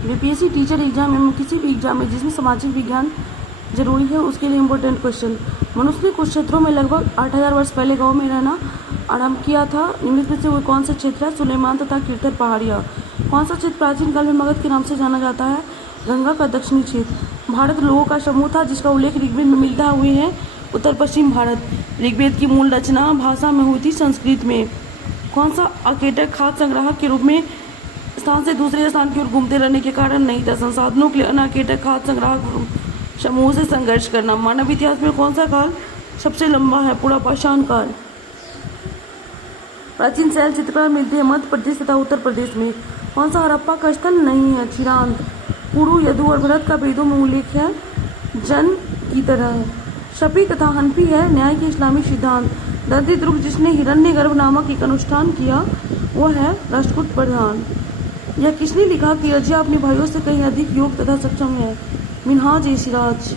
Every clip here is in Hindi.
बीपीएससी टीचर एग्जाम एवं किसी भी एग्जाम में जिसमें सामाजिक विज्ञान जरूरी है उसके लिए इम्पोर्टेंट क्वेश्चन। मनुष्य ने कुछ क्षेत्रों में लगभग 8000 वर्ष पहले गांव में रहना आरंभ किया था। निम्नलिखित में से वो कौन सा क्षेत्र है? सुलेमान तथा कीर्तन पहाड़ियाँ। कौन सा क्षेत्र प्राचीन काल में मगध के नाम से जाना जाता है? गंगा का दक्षिणी क्षेत्र। भारत लोगों का समूह था जिसका उल्लेख ऋग्वेद में मिलता हुए है। उत्तर पश्चिम भारत। ऋग्वेद की मूल रचना भाषा में हुई थी संस्कृत में। कौन सा अकेटक खाद्य संग्राहक के रूप में स्थान से दूसरे स्थान की ओर घूमते रहने के कारण नहीं था? संसाधनों के लिए अनाकेटक खाद्य संग्राहक समूह से संघर्ष करना। मानव इतिहास में कौन सा काल सबसे लंबा है? पुरापाषाण काल। प्राचीन शैल चित्रकला मिलती है मध्य प्रदेश तथा उत्तर प्रदेश में। कौन सा हड़प्पा का स्थल नहीं है? चिरांद। पुरु, यदु और भरत का वेदों में उल्लेख है जन की तरह। शपी तथा हनफी है न्याय के इस्लामी सिद्धांत। दंतिद्रुक जिसने हिरण्यगर्भ नामक एक अनुष्ठान किया वो है राष्ट्रकूट प्रधान। यह किसने लिखा कि रजिया अपने भाइयों से कहीं अधिक योग्य तथा सक्षम है? मिन्हाज ए सिराज।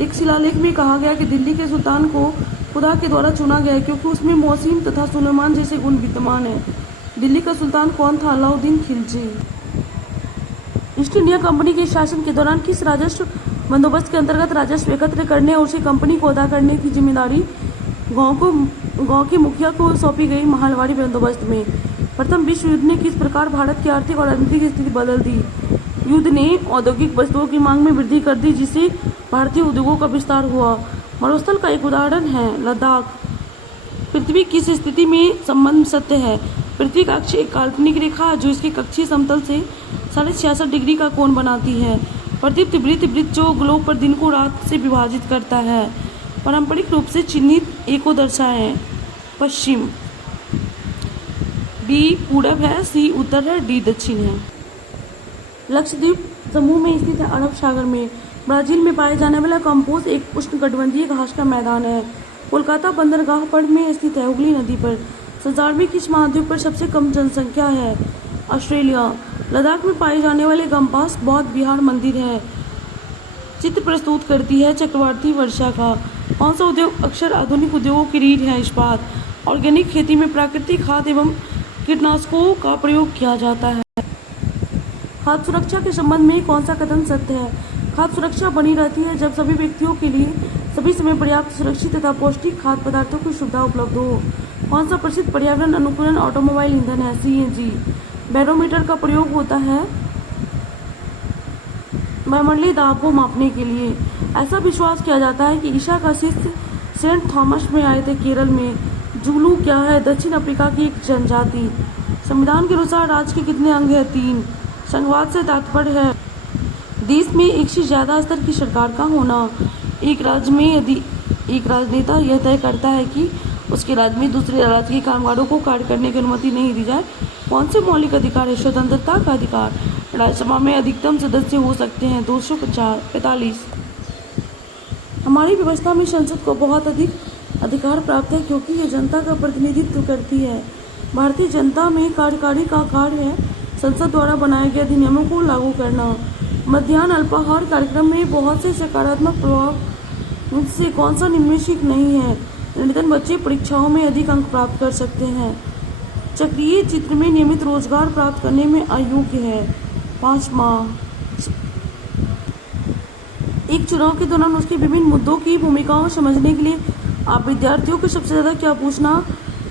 एक शिलालेख में कहा गया कि दिल्ली के सुल्तान को खुदा के द्वारा चुना गया है क्योंकि उसमें मोहसिन तथा सुलेमान जैसे गुण विद्यमान है। दिल्ली का सुल्तान कौन था? Alauddin Khilji. East India company के शासन के दौरान किस राजस्व बंदोबस्त के अंतर्गत राजस्व एकत्र करने और उसे कंपनी को अदा करने की जिम्मेदारी गांव के मुखिया को सौंपी गई? महलवाड़ी बंदोबस्त में। प्रथम विश्व युद्ध ने किस प्रकार भारत की आर्थिक और राजनीतिक स्थिति बदल दी? युद्ध ने औद्योगिक वस्तुओं की मांग में वृद्धि कर दी जिससे भारतीय उद्योगों का विस्तार हुआ। मरुस्थल का एक उदाहरण है लद्दाख। पृथ्वी किस स्थिति में संबंध सत्य है? पृथ्वी का अक्ष एक काल्पनिक रेखा जो इसके कक्षीय समतल से 66.5 डिग्री का कोण बनाती है। प्रदीप्त वृत्त जो ग्लोब पर दिन को रात से विभाजित करता है। पारंपरिक रूप से चिन्हित ए को दर्शाएं। पश्चिम। बी पूरब है, सी उत्तर है, डी दक्षिण है। लक्षद्वीप समूह में स्थित है अरब सागर में। ब्राजील में पाए जाने वाला कंपोज एक उष्णकटिबंधीय घास का मैदान है। कोलकाता बंदरगाह पर में स्थित है हुगली नदी पर। संसार में किस महाद्वीप पर सबसे कम जनसंख्या है? ऑस्ट्रेलिया। लद्दाख में पाए जाने वाले गंपास बौद्ध विहार मंदिर है। चित्र प्रस्तुत करती है चक्रवाती वर्षा का। कौन सा उद्योग अक्सर आधुनिक उद्योगों की रीढ़ है? इस्पात। ऑर्गेनिक खेती में प्राकृतिक खाद एवं कीटनाशकों का प्रयोग किया जाता है। खाद्य सुरक्षा के संबंध में कौन सा कथन सत्य है? खाद्य सुरक्षा बनी रहती है जब सभी व्यक्तियों के लिए सभी समय पर्याप्त सुरक्षित तथा पौष्टिक खाद्य पदार्थों की सुविधा उपलब्ध हो। कौन सा प्रसिद्ध पर्यावरण अनुकूलन ऑटोमोबाइल ईंधन है? सीएनजी। बैरोमीटर का प्रयोग होता है वायुमंडलीय दाब को मापने के लिए। ऐसा विश्वास किया जाता है कि ईसा का शिष्य सेंट थॉमस में आए थे केरल में। जुलू क्या है? दक्षिण अफ्रीका की एक जनजाति। संविधान के अनुसार राज्य के कितने अंग है? 3। संघवाद से तात्पर्य है देश में एक से ज्यादा स्तर की सरकार का होना। एक राज्य में यदि एक राजनेता यह तय करता है कि उसके राज्य में दूसरे राज्य के कामगारों को कार्य करने की अनुमति नहीं दी जाए, कौन से मौलिक अधिकार है? स्वतंत्रता का अधिकार। राज्यसभा में अधिकतम सदस्य हो सकते हैं 245। हमारी व्यवस्था में संसद को बहुत अधिक अधिकार प्राप्त है क्योंकि ये जनता का प्रतिनिधित्व करती है। भारतीय जनता में कार्यकारी का कार्य है संसद द्वारा बनाए गए अधिनियमों को लागू करना। मध्याह्न अल्पाहार कार्यक्रम में बहुत से सकारात्मक प्रभाव से कौन सा निम्नलिखित नहीं है? निर्धन बच्चे परीक्षाओं में अधिक अंक प्राप्त कर सकते हैं। चक्रीय चित्र में नियमित रोजगार प्राप्त करने में अयोग्य है 5 माह। एक चुनाव के दौरान उसके विभिन्न मुद्दों की भूमिकाओं समझने के लिए आप विद्यार्थियों को सबसे ज्यादा क्या पूछना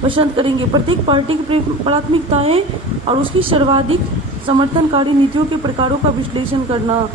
पसंद करेंगे? प्रत्येक पार्टी की प्राथमिकताएं और उसकी सर्वाधिक समर्थनकारी नीतियों के प्रकारों का विश्लेषण करना।